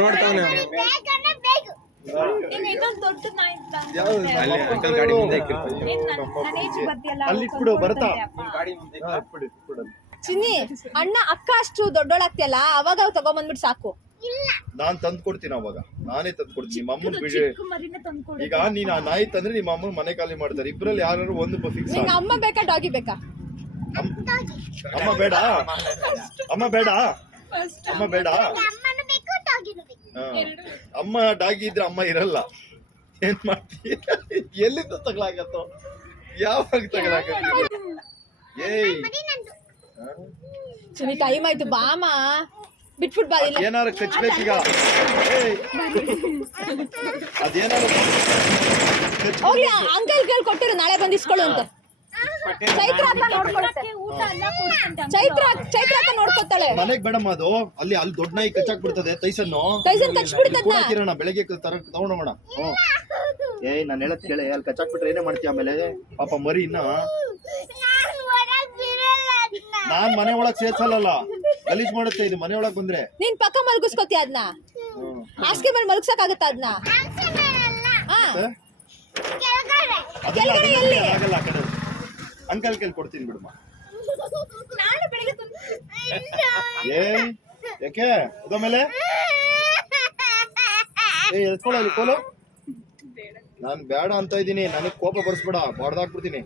ನೋಡ್ತಾವನೆ ಅಲ್ಲಿಟ್ಬಿಡು ಬರ್ತಾ ಚಿನ್ನಿ ಅಣ್ಣ ಅಕ್ಕ ಅಷ್ಟು ದೊಡ್ಡೋಳಾಗ್ತಿಯಲ್ಲ ಅವಾಗ ಅವ್ ತಗೊಂಬಂದ್ಬಿಟ್ಟು ಸಾಕು. ನಾನ್ ತಂದ್ ಕೊಡ್ತೀನಿ ಅವಾಗ, ನಾನೇ ತಂದ್ ಕೊಡ್ತೀನಿ. ನಿಮ್ಮ ಅಮ್ಮನ್ ಬಿಡಿ. ಈಗ ನೀನ್ ಆ ನಾಯಿ ತಂದ್ರೆ ನಿಮ್ಮ ಅಮ್ಮನ್ ಮನೆ ಖಾಲಿ ಮಾಡ್ತಾರೆ. ಇಬ್ರಲ್ಲಿ ಯಾರು ಒಂದು ಫಿಕ್ಸ್. ನಿಂಗೆ ಅಮ್ಮ ಬೇಕಾ ಡಾಗಿ ಬೇಕಾ? ಅಮ್ಮ ಬೇಡ, ಅಮ್ಮ ಬೇಡ, ಅಮ್ಮ ಬೇಡ. ಅಮ್ಮ ಡಾಗಿ ಇದ್ರೆ ಅಮ್ಮ ಇರಲ್ಲ. ಏನ್ ಮಾಡ್ತೀಯ? ಎಲ್ಲಿಂದ ತಗಲಾಗತ್ತೋ? ಯಾವಾಗ ತಗಲಾಗತ್ತ? ಏಯ್ ಚಿನ್ನಿ ಟೈಮ್ ಆಯ್ತು ಬಾಮ ಬಿಟ್ಬಿಟ್ ಬಾ. ಏನಾರು ಕಚ್ಬೇಕೀಗ. ಅದೇನಾರು ಹೋಗ್ಲಿ ಅಂಕಲ್ ಕೇಳಿ ಕೊಟ್ಟಿರು ನಾಳೆ ಬಂದ್ ಇಸ್ಕೊಳ್ಳು ಅಂತ. ಚೈತ್ರ ಅಕ್ಕ ನೋಡ್ಕೊಳ್ತಾಳೆ. ಚೈತ್ರ ಅಕ್ಕ ನೋಡ್ಕೊತಾಳೆ. ಮನೆಗ್ ಬೇಡಮ್ಮ ಅದು. ಅಲ್ಲಿ ದೊಡ್ಡ ನಾಯಿ ಕಚ್ಚಾಕ್ ಬಿಡ್ತದೆ. ತೈಸನ್ ಕಚ್ಬಿಡ್ತದ ಕಿರಣ ಬೆಳಗ್ಗೆ ತಗೊಂಡೋಗೋಣ. ಏಯ್ ನಾನು ಹೇಳತ್ ಕೇಳಿ, ಅಲ್ಲಿ ಕಚ್ಚಾಕ್ ಬಿಟ್ರೆ ಏನೇ ಮಾಡ್ತೀಯ ಆಮೇಲೆ? ಪಾಪ ಮರಿ ಇನ್ನ ನಾನ್ ಮನೆ ಒಳಗ್ ಸೇರ್ಸಲ್ಲ, ಗಲೀಜ್ ಮಾಡುತ್ತೆ ಇದು. ಮನೆ ಒಳಗ್ ಬಂದ್ರೆ ನೀನ್ ಪಕ್ಕ ಮಲ್ಗಿಸ್ಕೊತೀಯ ಅದನ್ನ. ಹಾಸಿಗೆ ಮೇಲೆ ಮಲ್ಗ್ಸಕ್ ಆಗತ್ತ ಅದನ್ನ? ಆಗಲ್ಲ. ಆ ಕಡೆ ಅಂಕಲ್ ಕೇಳಿ ಕೊಡ್ತೀನಿ ಬಿಡಮ್ಮ. ಏಯ್ ಯಾಕೆ ಮೇಲೆ ಎತ್ಕೊಳ್ಳಿ ಕೋಲು. ನಾನ್ ಬೇಡ ಅಂತ ಇದೀನಿ. ನನಗ್ ಕೋಪ ಬರ್ಸ್ಬೇಡ, ಬಾಡ್ದಾಕ್ಬಿಡ್ತೀನಿ.